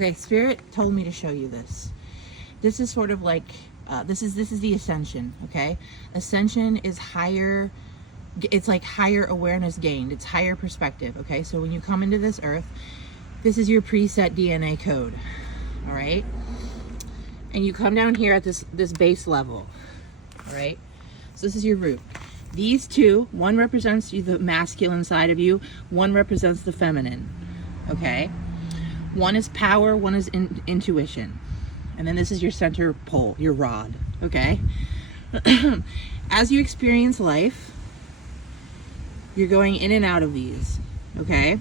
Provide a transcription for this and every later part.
Okay, Spirit told me to show you this. This is sort of like, this is the ascension, okay? Ascension is higher, it's like higher awareness gained. It's higher perspective, okay? So when you come into this earth, this is your preset DNA code, all right? And you come down here at this base level, all right? So this is your root. These two, one represents the masculine side of you, one represents the feminine, okay? One is power, one is intuition. And then this is your center pole, your rod, okay? As you experience life, you're going in and out of these, okay?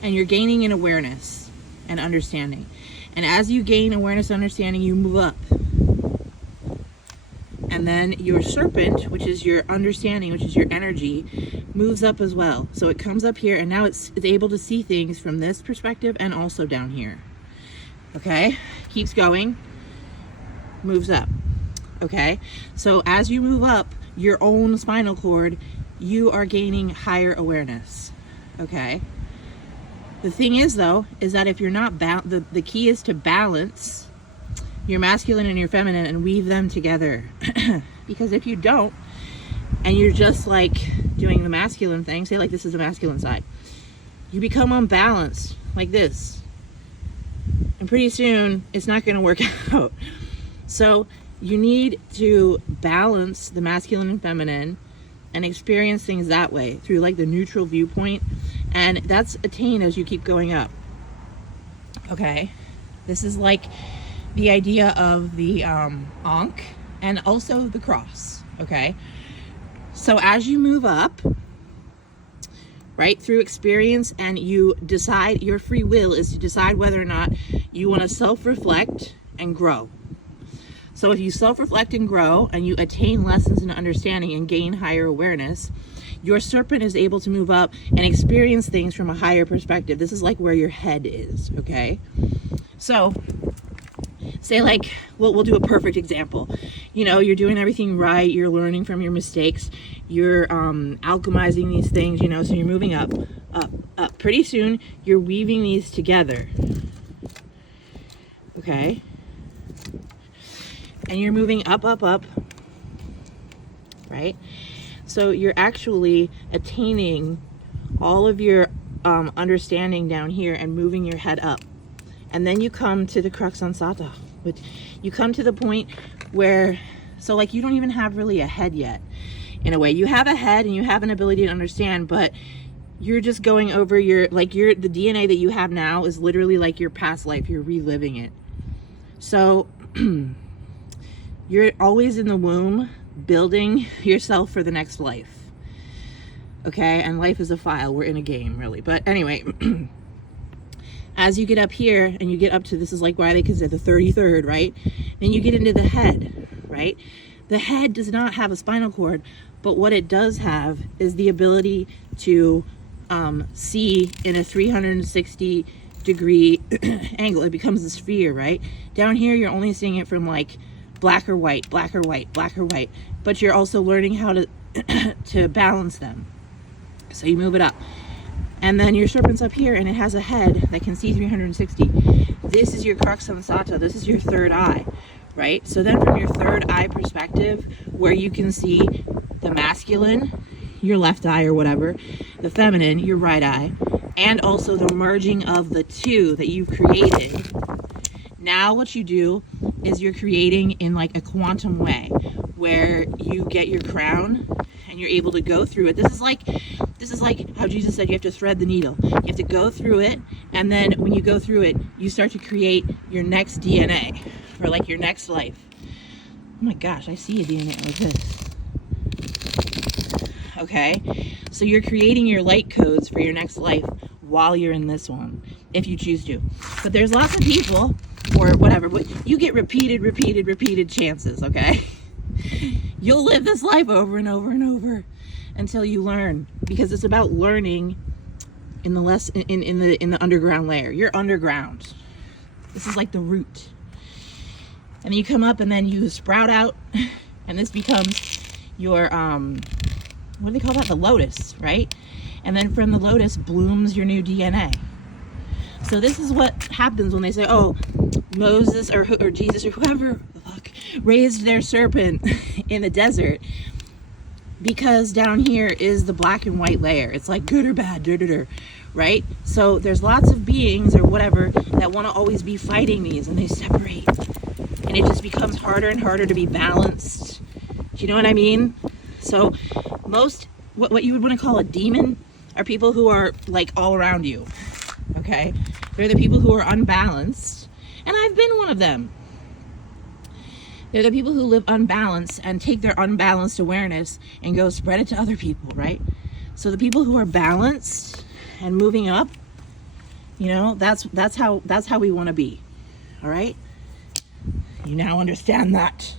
And you're gaining in awareness and understanding. And as you gain awareness and understanding, you move up. And then your serpent, which is your understanding, which is your energy, moves up as well. So it comes up here, and now it's able to see things from this perspective and also down here. Okay? Keeps going, moves up. Okay? So as you move up your own spinal cord, you are gaining higher awareness. Okay? The thing is, though, is that if you're not the key is to balance your masculine and your feminine and weave them together. Because if you don't, and you're just like doing the masculine thing, say like this is the masculine side, you become unbalanced like this. And pretty soon it's not going to work out. So you need to balance the masculine and feminine and experience things that way through like the neutral viewpoint. And that's attained as you keep going up. Okay? This is like the idea of the Ankh and also the cross, okay? So as you move up, right, through experience, and you decide, your free will is to decide whether or not you want to self-reflect and grow. So if you self-reflect and grow, and you attain lessons and understanding and gain higher awareness, your serpent is able to move up and experience things from a higher perspective. This is like where your head is, okay? So say like, we'll do a perfect example. You know, you're doing everything right, you're learning from your mistakes, you're alchemizing these things, you know, so you're moving up, up, up. Pretty soon, you're weaving these together, okay? And you're moving up, up, up, right? So you're actually attaining all of your understanding down here and moving your head up. And then you come to the crux ansata, which you come to the point where, so like you don't even have really a head yet, in a way. You have a head and you have an ability to understand, but you're just going over the DNA that you have now is literally like your past life. You're reliving it. So you're always in the womb building yourself for the next life. Okay? And life is a file. We're in a game, really. But anyway, as you get up here and you get up to, this is like why they consider the 33rd, right? Then you get into the head, right? The head does not have a spinal cord, but what it does have is the ability to see in a 360 degree angle. It becomes a sphere, right? Down here, you're only seeing it from like black or white, black or white, black or white, but you're also learning how to to balance them. So you move it up. And then your serpent's up here and it has a head that can see 360. This is your crux ansata. This is your third eye, right? So then from your third eye perspective, where you can see the masculine, your left eye or whatever, the feminine, your right eye, and also the merging of the two that you've created. Now what you do is you're creating in like a quantum way where you get your crown and you're able to go through it. This is like how Jesus said you have to thread the needle. You have to go through it, and then when you go through it, you start to create your next DNA, or like your next life. Oh my gosh, I see a DNA like this. Okay? So you're creating your light codes for your next life while you're in this one, if you choose to. But there's lots of people, or whatever, but you get repeated chances, okay? You'll live this life over and over and over until you learn, because it's about learning in the underground layer. You're underground. This is like the root. And then you come up and then you sprout out and this becomes your what do they call that? The lotus, right? And then from the lotus blooms your new DNA. So this is what happens when they say, oh, Moses or Jesus or whoever the fuck raised their serpent in the desert, because down here is the black and white layer. It's like good or bad, right? So there's lots of beings or whatever that want to always be fighting these, and they separate. And it just becomes harder and harder to be balanced. Do you know what I mean? So most, what you would want to call a demon are people who are like all around you, okay? They're the people who are unbalanced, and I've been one of them. They're the people who live unbalanced and take their unbalanced awareness and go spread it to other people, right? So the people who are balanced and moving up, you know, that's how we want to be. All right? You now understand that.